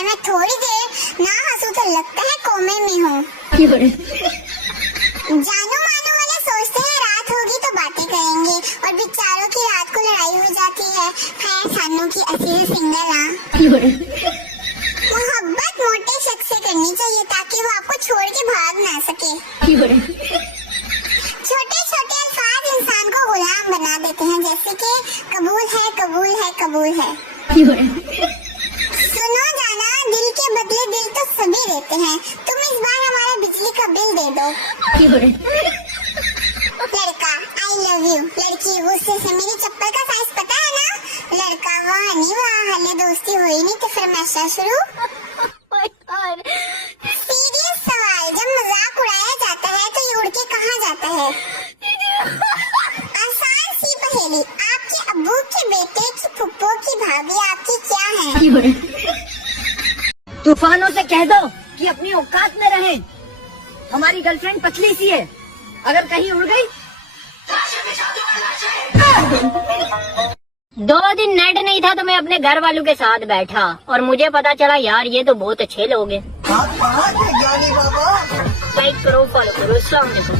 है। मैं थोड़ी देर ना हंसू तो लगता है कोमे में हूँ। जानू मानू वाले सोचते हैं रात होगी तो बातें करेंगे और बेचारों की रात को लड़ाई हो जाती है। खैर सानू की असली सिंगल मोहब्बत मोटे शख्स से करनी चाहिए ताकि वो आपको छोड़ के भाग ना सके। छोटे छोटे अल्फाज इंसान को गुलाम बना देते हैं, जैसे कि कबूल है कबूल है कबूल है। सुनो जाना, दिल के बदले दिल तो सभी देते हैं, तुम इस बार हमारा बिजली का बिल दे दो। लड़का आई लव यू, लड़की गुस्से से मेरी चप्पल का साइज पता है ना। लड़का वाह नहीं वाह, हले दोस्ती हुई नहीं तो फिर मैशा शुरू। सीरियस सवाल, जब मजाक उड़ाया जाता है तो ये उड़ के कहाँ जाता है? आसान सी पहेली, आपके अब्बू के बेटे की फुप्पो की भाभी आपकी क्या है? तूफानों से कह दो कि अपनी औकात में रहें। हमारी गर्लफ्रेंड पतली सी है, अगर कहीं उड़ गई। 2 दिन नेट नहीं था तो मैं अपने घर वालों के साथ बैठा और मुझे पता चला यार ये तो बहुत अच्छे लोग हैं। लाइक करो, फॉलो करो, अस्सलाम वालेकुम।